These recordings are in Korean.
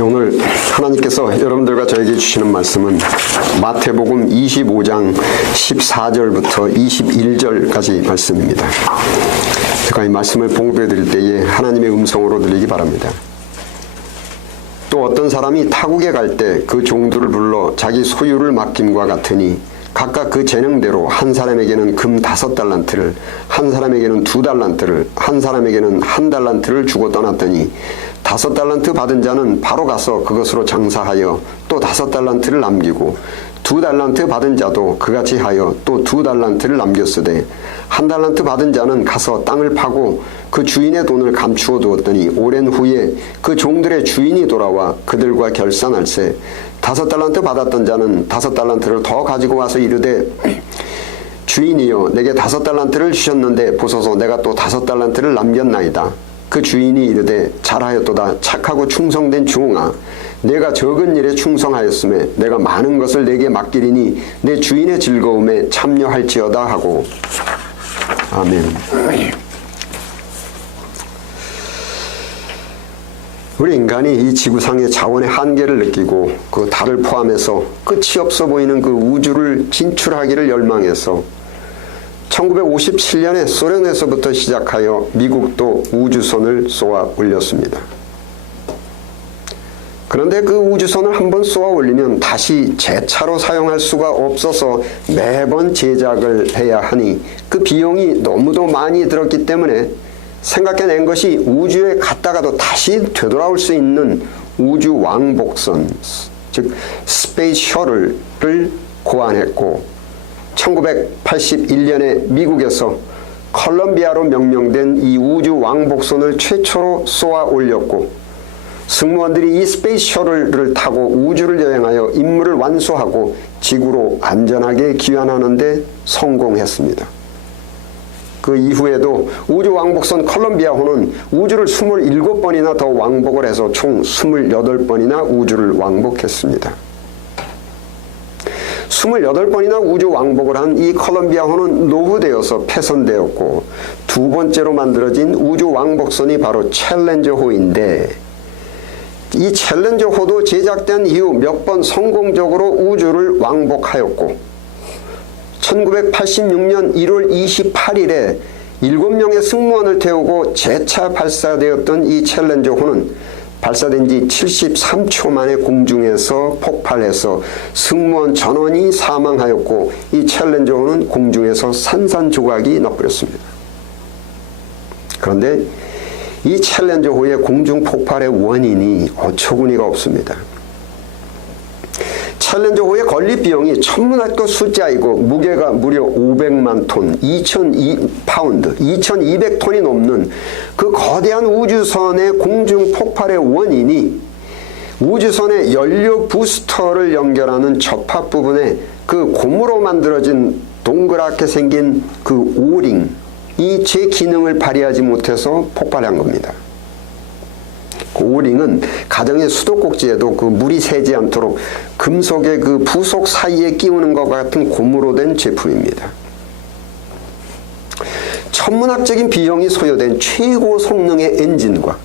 오늘 하나님께서 여러분들과 저에게 주시는 말씀은 마태복음 25장 14절부터 21절까지 말씀입니다. 제가 이 말씀을 봉독해 드릴 때에 하나님의 음성으로 들리기 바랍니다. 또 어떤 사람이 타국에 갈 때 그 종들을 불러 자기 소유를 맡김과 같으니 각각 그 재능대로 한 사람에게는 금 5달란트를, 한 사람에게는 2달란트를, 한 사람에게는 1달란트를 주고 떠났더니 5달란트 받은 자는 바로 가서 그것으로 장사하여 또 5달란트를 남기고 2달란트 받은 자도 그같이 하여 또 2달란트를 남겼으되 1달란트 받은 자는 가서 땅을 파고 그 주인의 돈을 감추어 두었더니 오랜 후에 그 종들의 주인이 돌아와 그들과 결산할세 5달란트 받았던 자는 5달란트를 더 가지고 와서 이르되 주인이여 내게 5달란트를 주셨는데 보소서 내가 또 5달란트를 남겼나이다. 그 주인이 이르되 잘하였도다 착하고 충성된 종아 내가 적은 일에 충성하였음에 내가 많은 것을 내게 맡기리니 내 주인의 즐거움에 참여할지어다 하고. 아멘. 우리 인간이 이 지구상의 자원의 한계를 느끼고 그 달을 포함해서 끝이 없어 보이는 그 우주를 진출하기를 열망해서 1957년에 소련에서부터 시작하여 미국도 우주선을 쏘아 올렸습니다. 그런데 그 우주선을 한번 쏘아 올리면 다시 재차로 사용할 수가 없어서 매번 제작을 해야 하니 그 비용이 너무도 많이 들었기 때문에 생각해낸 것이 우주에 갔다가도 다시 되돌아올 수 있는 우주 왕복선, 즉 스페이스 셔틀을 고안했고 1981년에 미국에서 컬럼비아로 명명된 이 우주 왕복선을 최초로 쏘아 올렸고 승무원들이 이 스페이스 셔틀을 타고 우주를 여행하여 임무를 완수하고 지구로 안전하게 귀환하는 데 성공했습니다. 그 이후에도 우주 왕복선 컬럼비아호는 우주를 27번이나 더 왕복을 해서 총 28번이나 우주를 왕복했습니다. 28번이나 우주 왕복을 한 이 컬럼비아호는 노후되어서 폐선되었고 두 번째로 만들어진 우주 왕복선이 바로 챌린저호인데 이 챌린저호도 제작된 이후 몇 번 성공적으로 우주를 왕복하였고 1986년 1월 28일에 7명의 승무원을 태우고 재차 발사되었던 이 챌린저호는 발사된 지 73초 만에 공중에서 폭발해서 승무원 전원이 사망하였고 이 챌린저호는 공중에서 산산조각이 나버렸습니다. 그런데 이 챌린저호의 공중 폭발의 원인이 어처구니가 없습니다. 챌린저호의 건립 비용이 천문학적 숫자이고 무게가 무려 500만 톤, 2,200파운드, 2,200톤이 넘는 그 거대한 우주선의 공중 폭발의 원인이 우주선의 연료 부스터를 연결하는 접합 부분에 그 고무로 만들어진 동그랗게 생긴 그 오링이 제 기능을 발휘하지 못해서 폭발한 겁니다. 그 오링은 가정의 수도꼭지에도 그 물이 새지 않도록 금속의 그 부속 사이에 끼우는 것과 같은 고무로 된 제품입니다. 천문학적인 비용이 소요된 최고 성능의 엔진과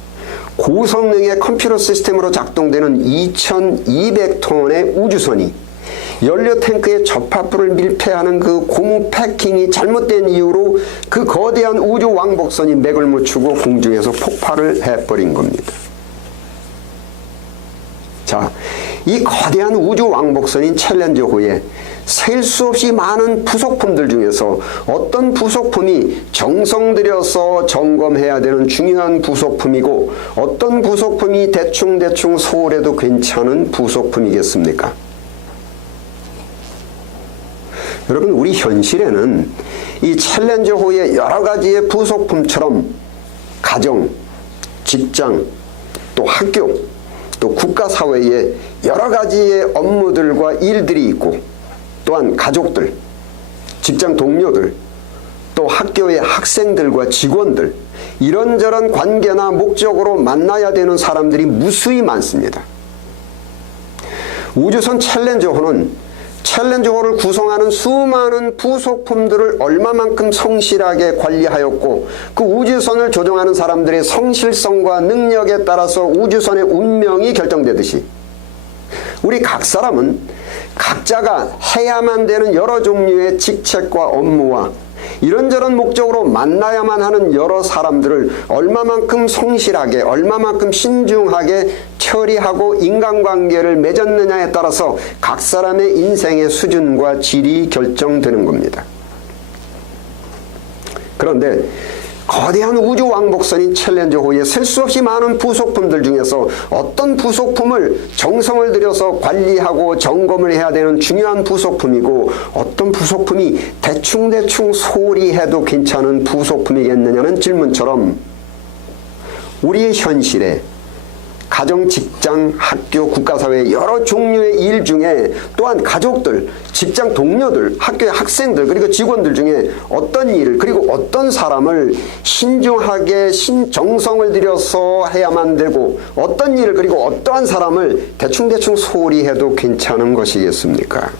고성능의 컴퓨터 시스템으로 작동되는 2,200톤의 우주선이 연료 탱크의 접합부를 밀폐하는 그 고무 패킹이 잘못된 이유로 그 거대한 우주 왕복선이 맥을 못 추고 공중에서 폭발을 해버린 겁니다. 자, 이 거대한 우주 왕복선인 챌린저호에 셀 수 없이 많은 부속품들 중에서 어떤 부속품이 정성 들여서 점검해야 되는 중요한 부속품이고 어떤 부속품이 대충대충 소홀해도 괜찮은 부속품이겠습니까? 여러분, 우리 현실에는 이 챌린저호의 여러 가지의 부속품처럼 가정, 직장, 또 학교, 또 국가사회에 여러 가지의 업무들과 일들이 있고 또한 가족들, 직장 동료들, 또 학교의 학생들과 직원들 이런저런 관계나 목적으로 만나야 되는 사람들이 무수히 많습니다. 우주선 챌린저호는 챌린저호를 구성하는 수많은 부속품들을 얼마만큼 성실하게 관리하였고 그 우주선을 조종하는 사람들의 성실성과 능력에 따라서 우주선의 운명이 결정되듯이 우리 각 사람은 각자가 해야만 되는 여러 종류의 직책과 업무와 이런저런 목적으로 만나야만 하는 여러 사람들을 얼마만큼 성실하게 얼마만큼 신중하게 처리하고 인간관계를 맺었느냐에 따라서 각 사람의 인생의 수준과 질이 결정되는 겁니다. 그런데 거대한 우주 왕복선인 챌린저호에 셀 수 없이 많은 부속품들 중에서 어떤 부속품을 정성을 들여서 관리하고 점검을 해야 되는 중요한 부속품이고 어떤 부속품이 대충대충 소홀히 해도 괜찮은 부속품이겠느냐는 질문처럼 우리의 현실에 가정, 직장, 학교, 국가사회 여러 종류의 일 중에 또한 가족들, 직장 동료들, 학교의 학생들 그리고 직원들 중에 어떤 일을 그리고 어떤 사람을 신중하게 정성을 들여서 해야만 되고 어떤 일을 그리고 어떠한 사람을 대충대충 소홀히 해도 괜찮은 것이겠습니까?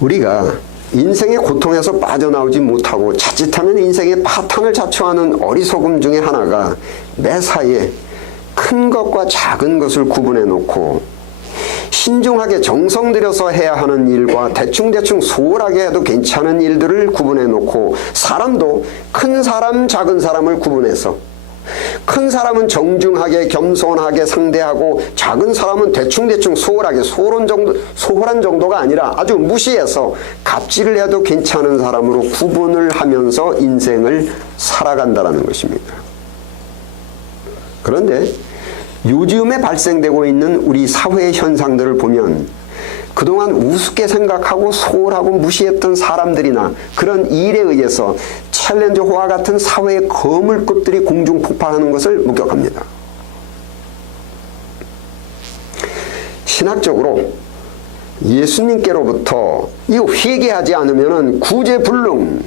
우리가 인생의 고통에서 빠져나오지 못하고 자칫하면 인생의 파탄을 자초하는 어리석음 중에 하나가 매사에 큰 것과 작은 것을 구분해 놓고 신중하게 정성 들여서 해야 하는 일과 대충대충 소홀하게 해도 괜찮은 일들을 구분해 놓고 사람도 큰 사람 작은 사람을 구분해서 큰 사람은 정중하게 겸손하게 상대하고 작은 사람은 대충대충 소홀하게 소홀한 정도가 아니라 아주 무시해서 갑질을 해도 괜찮은 사람으로 구분을 하면서 인생을 살아간다는 것입니다. 그런데 요즘에 발생되고 있는 우리 사회의 현상들을 보면 그동안 우습게 생각하고 소홀하고 무시했던 사람들이나 그런 일에 의해서 챌린저호와 같은 사회의 거물급들이 공중 폭발하는 것을 목격합니다. 신학적으로 예수님께로부터 이거 회개하지 않으면 구제불능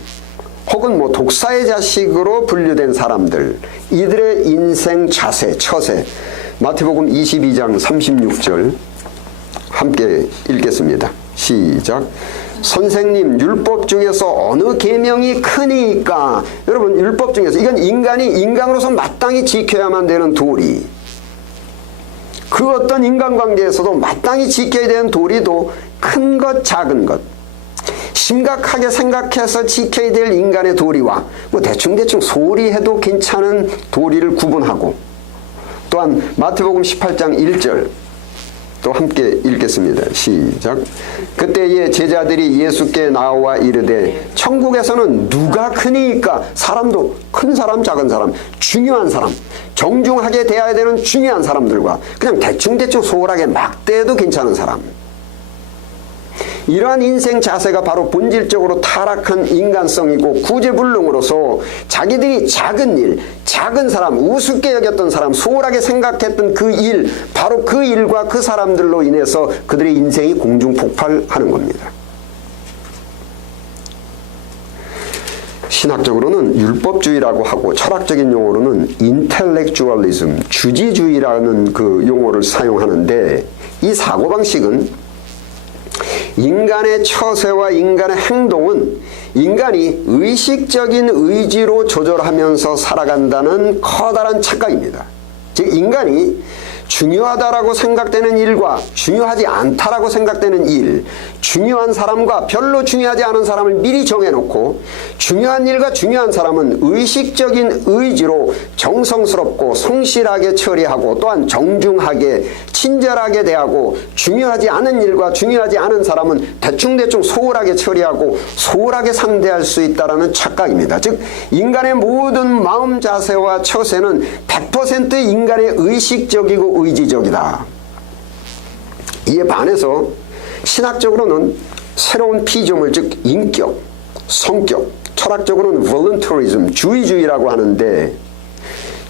혹은 독사의 자식으로 분류된 사람들 이들의 인생 자세, 처세 마태복음 22장 36절 함께 읽겠습니다. 시작. 선생님 율법 중에서 어느 계명이 크니까? 여러분 율법 중에서 이건 인간이 인간으로서 마땅히 지켜야만 되는 도리 그 어떤 인간관계에서도 마땅히 지켜야 되는 도리도 큰 것 작은 것 심각하게 생각해서 지켜야 될 인간의 도리와 대충대충 소홀히 해도 괜찮은 도리를 구분하고 또한 마태복음 18장 1절 또 함께 읽겠습니다. 시작. 그때에 제자들이 예수께 나와 이르되 천국에서는 누가 크니까? 사람도 큰 사람 작은 사람 중요한 사람 정중하게 대해야 되는 중요한 사람들과 그냥 대충대충 소홀하게 막 대해도 괜찮은 사람 이러한 인생 자세가 바로 본질적으로 타락한 인간성이고 구제불능으로서 자기들이 작은 일, 작은 사람, 우습게 여겼던 사람, 소홀하게 생각했던 그 일, 바로 그 일과 그 사람들로 인해서 그들의 인생이 공중폭발하는 겁니다. 신학적으로는 율법주의라고 하고 철학적인 용어로는 인텔렉주얼리즘, 주지주의라는 그 용어를 사용하는데 이 사고방식은 인간의 처세와 인간의 행동은 인간이 의식적인 의지로 조절하면서 살아간다는 커다란 착각입니다. 즉 인간이 중요하다라고 생각되는 일과 중요하지 않다라고 생각되는 일, 중요한 사람과 별로 중요하지 않은 사람을 미리 정해놓고 중요한 일과 중요한 사람은 의식적인 의지로 정성스럽고 성실하게 처리하고 또한 정중하게 친절하게 대하고 중요하지 않은 일과 중요하지 않은 사람은 대충대충 소홀하게 처리하고 소홀하게 상대할 수 있다는 착각입니다. 즉 인간의 모든 마음 자세와 처세는 100% 인간의 의식적이고 의지적이다. 이에 반해서 신학적으로는 새로운 피조물 즉 인격, 성격, 철학적으로는 voluntarism, 주의주의라고 하는데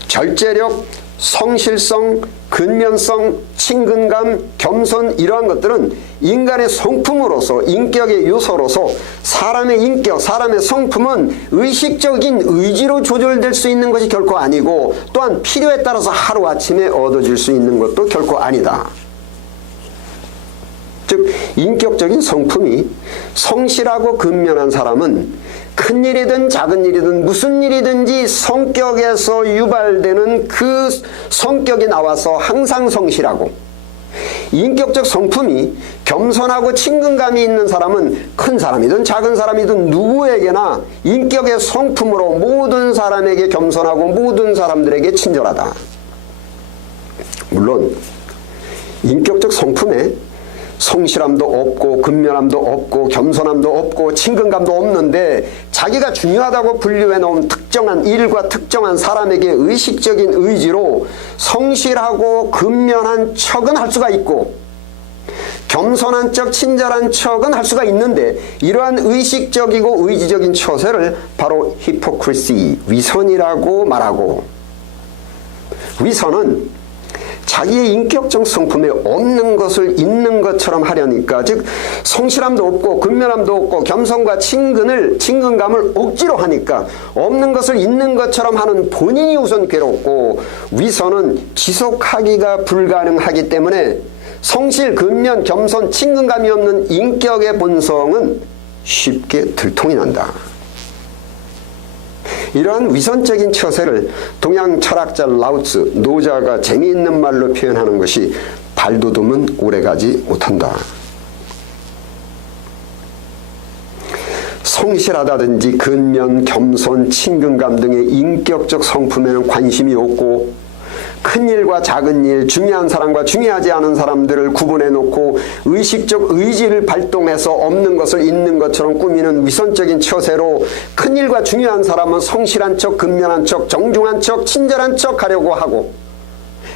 절제력, 성실성, 근면성, 친근감, 겸손 이러한 것들은 인간의 성품으로서 인격의 요소로서 사람의 인격, 사람의 성품은 의식적인 의지로 조절될 수 있는 것이 결코 아니고 또한 필요에 따라서 하루아침에 얻어질 수 있는 것도 결코 아니다. 즉 인격적인 성품이 성실하고 근면한 사람은 큰 일이든 작은 일이든 무슨 일이든지 성격에서 유발되는 그 성격이 나와서 항상 성실하고, 인격적 성품이 겸손하고 친근감이 있는 사람은 큰 사람이든 작은 사람이든 누구에게나 인격의 성품으로 모든 사람에게 겸손하고 모든 사람들에게 친절하다. 물론 인격적 성품에 성실함도 없고 근면함도 없고 겸손함도 없고 친근감도 없는데 자기가 중요하다고 분류해 놓은 특정한 일과 특정한 사람에게 의식적인 의지로 성실하고 근면한 척은 할 수가 있고 겸손한 척 친절한 척은 할 수가 있는데, 이러한 의식적이고 의지적인 처세를 바로 히포크리시, 위선이라고 말하고, 위선은 자기의 인격적 성품에 없는 것을 있는 것처럼 하려니까, 즉 성실함도 없고 근면함도 없고 겸손과 친근감을 억지로 하니까 없는 것을 있는 것처럼 하는 본인이 우선 괴롭고, 위선은 지속하기가 불가능하기 때문에 성실, 근면, 겸손, 친근감이 없는 인격의 본성은 쉽게 들통이 난다. 이러한 위선적인 처세를 동양 철학자 라오츠, 노자가 재미있는 말로 표현하는 것이 발돋움은 오래가지 못한다. 성실하다든지 근면, 겸손, 친근감 등의 인격적 성품에는 관심이 없고, 큰 일과 작은 일, 중요한 사람과 중요하지 않은 사람들을 구분해 놓고 의식적 의지를 발동해서 없는 것을 있는 것처럼 꾸미는 위선적인 처세로 큰 일과 중요한 사람은 성실한 척, 근면한 척, 정중한 척, 친절한 척 하려고 하고,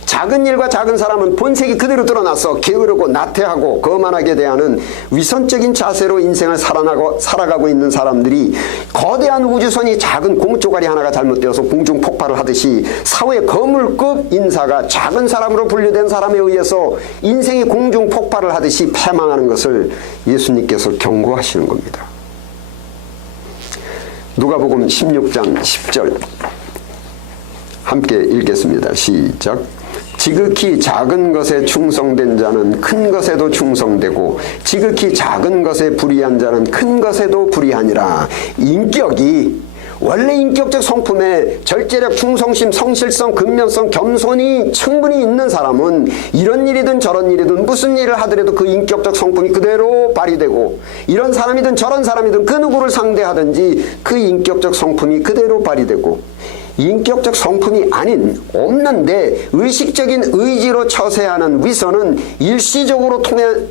작은 일과 작은 사람은 본색이 그대로 드러나서 게으르고 나태하고 거만하게 대하는 위선적인 자세로 인생을 살아가고 있는 사람들이 거대한 우주선이 작은 고무조가리 하나가 잘못되어서 공중 폭발을 하듯이 사회 거물급 인사가 작은 사람으로 분류된 사람에 의해서 인생이 공중 폭발을 하듯이 패망하는 것을 예수님께서 경고하시는 겁니다. 누가복음 16장 10절 함께 읽겠습니다. 시작. 지극히 작은 것에 충성된 자는 큰 것에도 충성되고 지극히 작은 것에 불의한 자는 큰 것에도 불의하니라. 인격이 원래 인격적 성품에 절제력, 충성심, 성실성, 근면성, 겸손이 충분히 있는 사람은 이런 일이든 저런 일이든 무슨 일을 하더라도 그 인격적 성품이 그대로 발휘되고, 이런 사람이든 저런 사람이든 그 누구를 상대하든지 그 인격적 성품이 그대로 발휘되고, 인격적 성품이 아닌, 없는데 의식적인 의지로 처세하는 위선은 일시적으로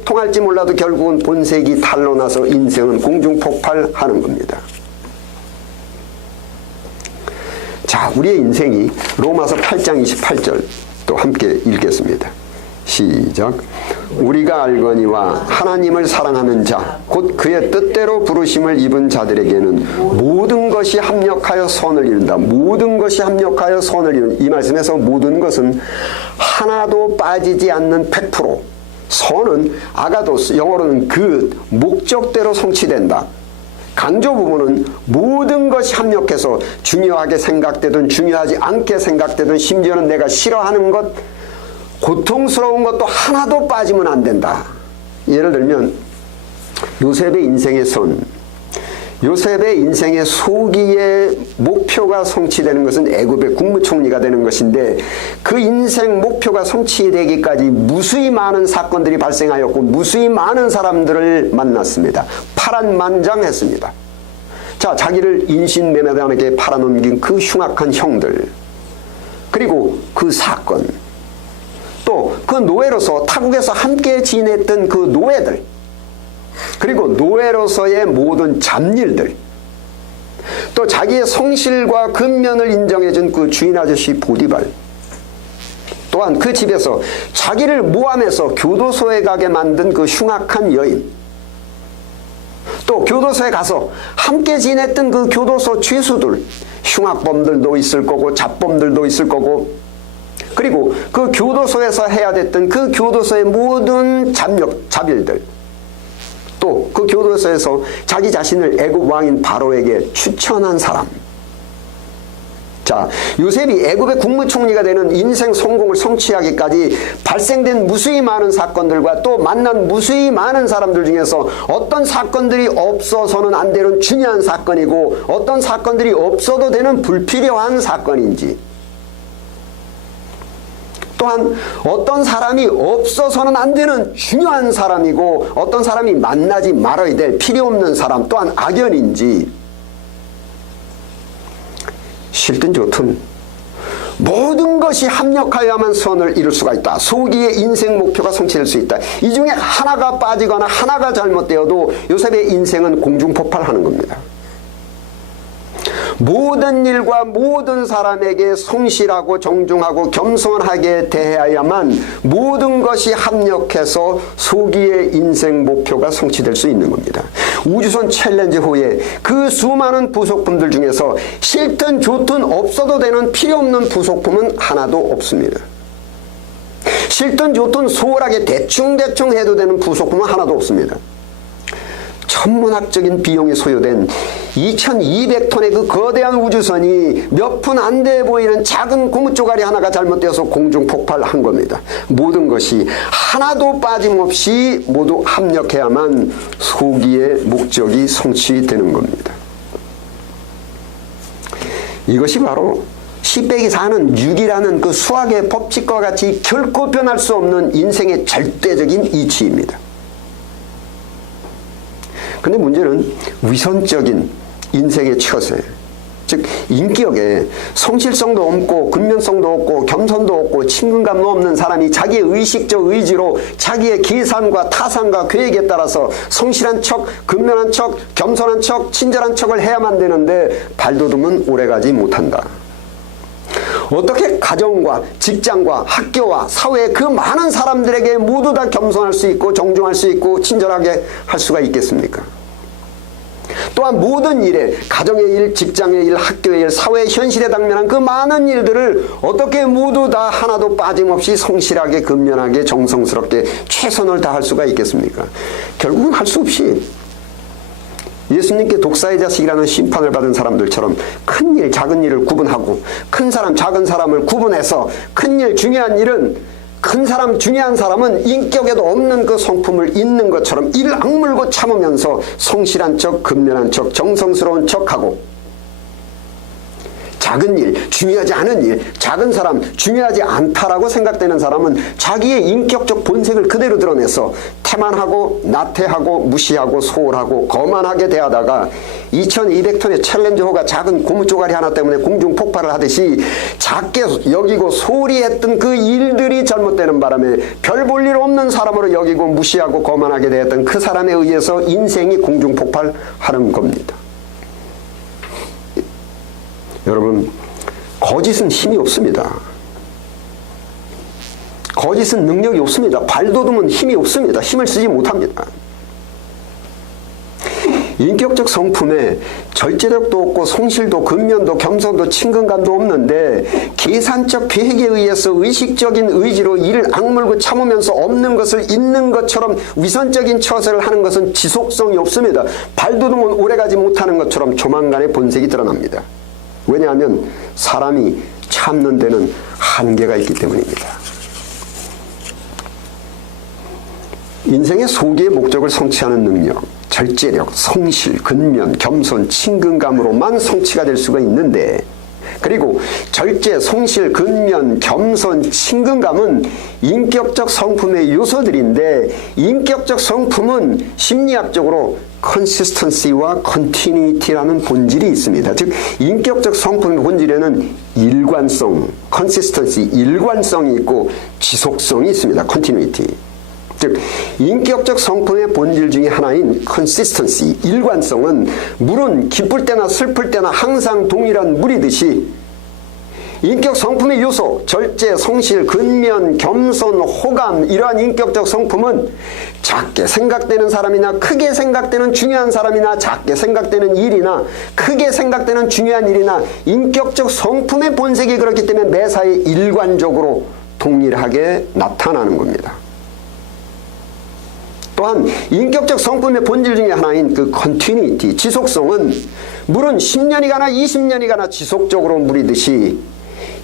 통할지 몰라도 결국은 본색이 탄로나서 인생은 공중폭발하는 겁니다. 자, 우리의 인생이 로마서 8장 28절 또 함께 읽겠습니다. 시작. 우리가 알거니와 하나님을 사랑하는 자 곧 그의 뜻대로 부르심을 입은 자들에게는 모든 것이 합력하여 선을 이룬다. 모든 것이 합력하여 선을 이룬다. 이 말씀에서 모든 것은 하나도 빠지지 않는 100%. 선은 아가도스, 영어로는 그 목적대로 성취된다. 강조 부분은 모든 것이 합력해서 중요하게 생각되든 중요하지 않게 생각되든 심지어는 내가 싫어하는 것, 고통스러운 것도 하나도 빠지면 안 된다. 예를 들면 요셉의 인생의 선, 요셉의 인생의 소기의 목표가 성취되는 것은 애굽의 국무총리가 되는 것인데, 그 인생 목표가 성취되기까지 무수히 많은 사건들이 발생하였고 무수히 많은 사람들을 만났습니다. 파란만장했습니다. 자, 자기를 인신매매단에게 팔아넘긴 그 흉악한 형들, 그리고 그 사건, 또 그 노예로서 타국에서 함께 지냈던 그 노예들, 그리고 노예로서의 모든 잡일들, 또 자기의 성실과 근면을 인정해준 그 주인 아저씨 보디발, 또한 그 집에서 자기를 모함해서 교도소에 가게 만든 그 흉악한 여인, 또 교도소에 가서 함께 지냈던 그 교도소 죄수들, 흉악범들도 있을 거고 잡범들도 있을 거고, 그리고 그 교도소에서 해야 됐던 그 교도소의 모든 잡일들, 또 그 교도소에서 자기 자신을 애굽 왕인 바로에게 추천한 사람, 자, 요셉이 애굽의 국무총리가 되는 인생 성공을 성취하기까지 발생된 무수히 많은 사건들과 또 만난 무수히 많은 사람들 중에서 어떤 사건들이 없어서는 안 되는 중요한 사건이고 어떤 사건들이 없어도 되는 불필요한 사건인지, 또한 어떤 사람이 없어서는 안 되는 중요한 사람이고 어떤 사람이 만나지 말아야 될 필요 없는 사람 또한 악연인지, 싫든 좋든 모든 것이 합력하여야만 선을 이룰 수가 있다. 소기의 인생 목표가 성취될 수 있다. 이 중에 하나가 빠지거나 하나가 잘못되어도 요셉의 인생은 공중폭발하는 겁니다. 모든 일과 모든 사람에게 성실하고 정중하고 겸손하게 대해야만 모든 것이 합력해서 소기의 인생 목표가 성취될 수 있는 겁니다. 우주선 챌린지 후에 그 수많은 부속품들 중에서 싫든 좋든 없어도 되는 필요 없는 부속품은 하나도 없습니다. 싫든 좋든 소홀하게 대충대충 해도 되는 부속품은 하나도 없습니다. 천문학적인 비용이 소요된 2200톤의 그 거대한 우주선이 몇 푼 안 돼 보이는 작은 고무 쪼가리 하나가 잘못되어서 공중 폭발한 겁니다. 모든 것이 하나도 빠짐없이 모두 합력해야만 소기의 목적이 성취되는 겁니다. 이것이 바로 10 빼기 4는 6이라는 그 수학의 법칙과 같이 결코 변할 수 없는 인생의 절대적인 이치입니다. 근데 문제는 위선적인 인생의 처세, 즉 인격에 성실성도 없고 근면성도 없고 겸손도 없고 친근감도 없는 사람이 자기의 의식적 의지로 자기의 계산과 타산과 계획에 따라서 성실한 척, 근면한 척, 겸손한 척, 친절한 척을 해야만 되는데 발돋움은 오래가지 못한다. 어떻게 가정과 직장과 학교와 사회의 그 많은 사람들에게 모두 다 겸손할 수 있고 정중할 수 있고 친절하게 할 수가 있겠습니까? 또한 모든 일에, 가정의 일, 직장의 일, 학교의 일, 사회의 현실에 당면한 그 많은 일들을 어떻게 모두 다 하나도 빠짐없이 성실하게, 근면하게, 정성스럽게 최선을 다할 수가 있겠습니까? 결국은 할 수 없이 예수님께 독사의 자식이라는 심판을 받은 사람들처럼 큰 일, 작은 일을 구분하고 큰 사람, 작은 사람을 구분해서 큰 일, 중요한 일은 큰 사람, 중요한 사람은 인격에도 없는 그 성품을 있는 것처럼 이를 악물고 참으면서 성실한 척, 근면한 척, 정성스러운 척하고, 작은 일, 중요하지 않은 일, 작은 사람, 중요하지 않다라고 생각되는 사람은 자기의 인격적 본색을 그대로 드러내서 태만하고 나태하고 무시하고 소홀하고 거만하게 대하다가 2200톤의 챌린저호가 작은 고무쪼가리 하나 때문에 공중 폭발을 하듯이 작게 여기고 소홀히 했던 그 일들이 잘못되는 바람에 별 볼 일 없는 사람으로 여기고 무시하고 거만하게 대했던 그 사람에 의해서 인생이 공중 폭발하는 겁니다. 여러분, 거짓은 힘이 없습니다. 거짓은 능력이 없습니다. 발돋움은 힘이 없습니다. 힘을 쓰지 못합니다. 인격적 성품에 절제력도 없고 성실도 근면도 겸손도 친근감도 없는데 계산적 계획에 의해서 의식적인 의지로 이를 악물고 참으면서 없는 것을 있는 것처럼 위선적인 처세를 하는 것은 지속성이 없습니다. 발돋움은 오래가지 못하는 것처럼 조만간에 본색이 드러납니다. 왜냐하면 사람이 참는 데는 한계가 있기 때문입니다. 인생의 소기의 목적을 성취하는 능력, 절제력, 성실, 근면, 겸손, 친근감으로만 성취가 될 수가 있는데, 그리고 절제, 성실, 근면, 겸손, 친근감은 인격적 성품의 요소들인데, 인격적 성품은 심리학적으로 consistency와 continuity라는 본질이 있습니다. 즉 인격적 성품의 본질에는 일관성, consistency, 일관성이 있고 지속성이 있습니다. continuity. 즉 인격적 성품의 본질 중에 하나인 consistency, 일관성은 물은 기쁠 때나 슬플 때나 항상 동일한 물이듯이 인격 성품의 요소, 절제, 성실, 근면, 겸손, 호감, 이러한 인격적 성품은 작게 생각되는 사람이나 크게 생각되는 중요한 사람이나 작게 생각되는 일이나 크게 생각되는 중요한 일이나 인격적 성품의 본색이 그렇기 때문에 매사에 일관적으로 동일하게 나타나는 겁니다. 또한 인격적 성품의 본질 중에 하나인 그 continuity, 지속성은 물은 10년이 가나 20년이 가나 지속적으로 무리듯이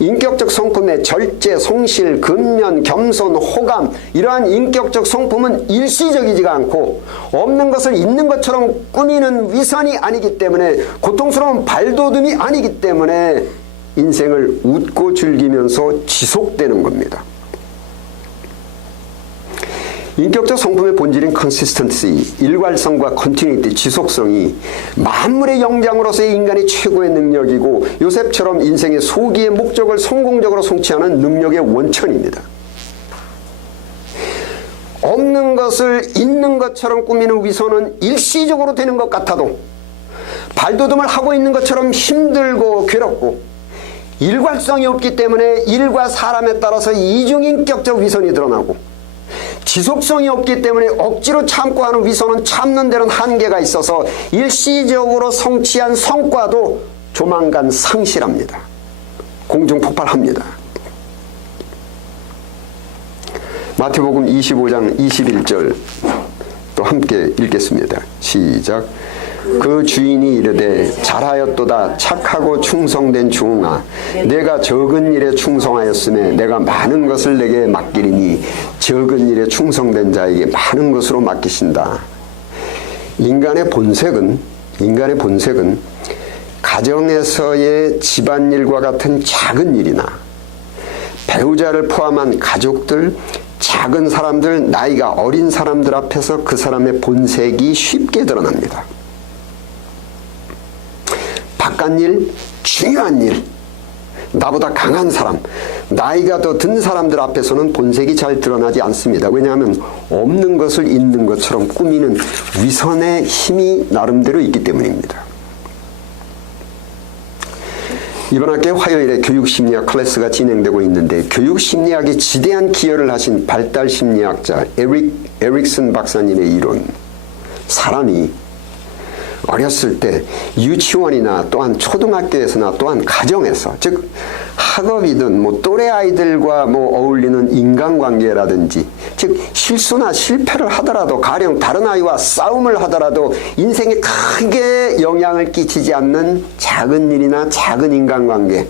인격적 성품의 절제, 성실, 근면, 겸손, 호감, 이러한 인격적 성품은 일시적이지가 않고 없는 것을 있는 것처럼 꾸미는 위선이 아니기 때문에, 고통스러운 발돋움이 아니기 때문에 인생을 웃고 즐기면서 지속되는 겁니다. 인격적 성품의 본질인 consistency, 일괄성과 continuity, 지속성이 만물의 영장으로서의 인간의 최고의 능력이고, 요셉처럼 인생의 소기의 목적을 성공적으로 성취하는 능력의 원천입니다. 없는 것을 있는 것처럼 꾸미는 위선은 일시적으로 되는 것 같아도 발돋움을 하고 있는 것처럼 힘들고 괴롭고, 일괄성이 없기 때문에 일과 사람에 따라서 이중인격적 위선이 드러나고, 지속성이 없기 때문에 억지로 참고 하는 위선은 참는 데는 한계가 있어서 일시적으로 성취한 성과도 조만간 상실합니다. 공중폭발합니다. 마태복음 25장 21절 또 함께 읽겠습니다. 시작. 그 주인이 이르되 잘하였도다 착하고 충성된 종아, 내가 적은 일에 충성하였으며 내가 많은 것을 내게 맡기리니 적은 일에 충성된 자에게 많은 것으로 맡기신다. 인간의 본색은 가정에서의 집안일과 같은 작은 일이나 배우자를 포함한 가족들, 작은 사람들, 나이가 어린 사람들 앞에서 그 사람의 본색이 쉽게 드러납니다. 바깥일, 중요한 일, 나보다 강한 사람, 나이가 더 든 사람들 앞에서는 본색이 잘 드러나지 않습니다. 왜냐하면 없는 것을 있는 것처럼 꾸미는 위선의 힘이 나름대로 있기 때문입니다. 이번 학기 화요일에 교육심리학 클래스가 진행되고 있는데, 교육심리학에 지대한 기여를 하신 발달심리학자 에릭슨 박사님의 이론, 사람이 어렸을 때 유치원이나 또한 초등학교에서나 또한 가정에서, 즉 학업이든 또래 아이들과 어울리는 인간관계라든지, 즉 실수나 실패를 하더라도, 가령 다른 아이와 싸움을 하더라도 인생에 크게 영향을 끼치지 않는 작은 일이나 작은 인간관계,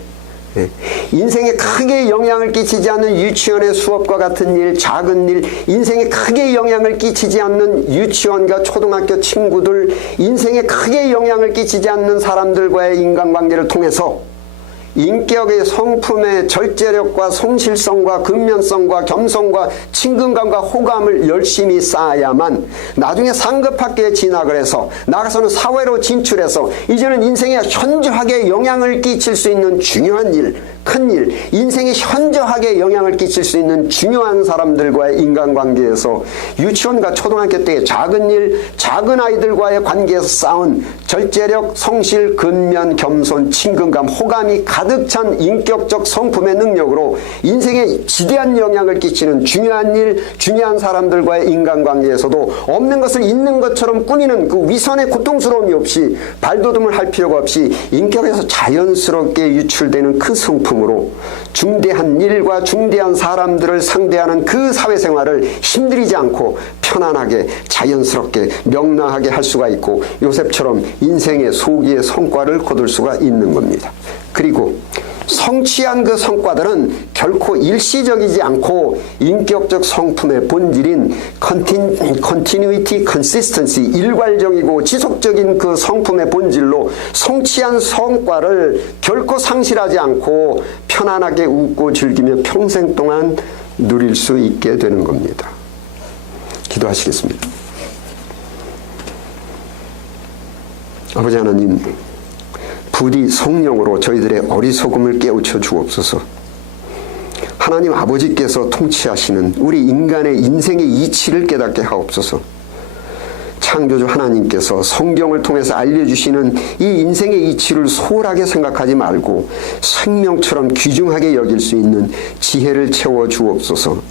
인생에 크게 영향을 끼치지 않는 유치원의 수업과 같은 일, 작은 일, 인생에 크게 영향을 끼치지 않는 유치원과 초등학교 친구들, 인생에 크게 영향을 끼치지 않는 사람들과의 인간관계를 통해서 인격의 성품의 절제력과 성실성과 근면성과 겸손과 친근감과 호감을 열심히 쌓아야만 나중에 상급학교에 진학을 해서 나가서는 사회로 진출해서 이제는 인생에 현저하게 영향을 끼칠 수 있는 중요한 일, 큰 일, 인생에 현저하게 영향을 끼칠 수 있는 중요한 사람들과의 인간관계에서 유치원과 초등학교 때의 작은 일, 작은 아이들과의 관계에서 쌓은 절제력, 성실, 근면, 겸손, 친근감, 호감이 가득 찬 인격적 성품의 능력으로 인생에 지대한 영향을 끼치는 중요한 일, 중요한 사람들과의 인간관계에서도 없는 것을 있는 것처럼 꾸미는 그 위선의 고통스러움이 없이, 발돋움을 할 필요가 없이 인격에서 자연스럽게 유출되는 그 성품으로 중대한 일과 중대한 사람들을 상대하는 그 사회생활을 힘들이지 않고 편안하게 자연스럽게 명랑하게 할 수가 있고, 요셉처럼 인생의 소기의 성과를 거둘 수가 있는 겁니다. 그리고 성취한 그 성과들은 결코 일시적이지 않고 인격적 성품의 본질인 continuity, consistency, 일괄적이고 지속적인 그 성품의 본질로 성취한 성과를 결코 상실하지 않고 편안하게 웃고 즐기며 평생 동안 누릴 수 있게 되는 겁니다. 기도하시겠습니다. 아버지 하나님, 부디 성령으로 저희들의 어리석음을 깨우쳐 주옵소서. 하나님 아버지께서 통치하시는 우리 인간의 인생의 이치를 깨닫게 하옵소서. 창조주 하나님께서 성경을 통해서 알려주시는 이 인생의 이치를 소홀하게 생각하지 말고 생명처럼 귀중하게 여길 수 있는 지혜를 채워 주옵소서.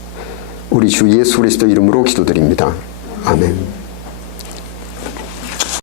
우리 주 예수 그리스도 이름으로 기도드립니다. 아멘.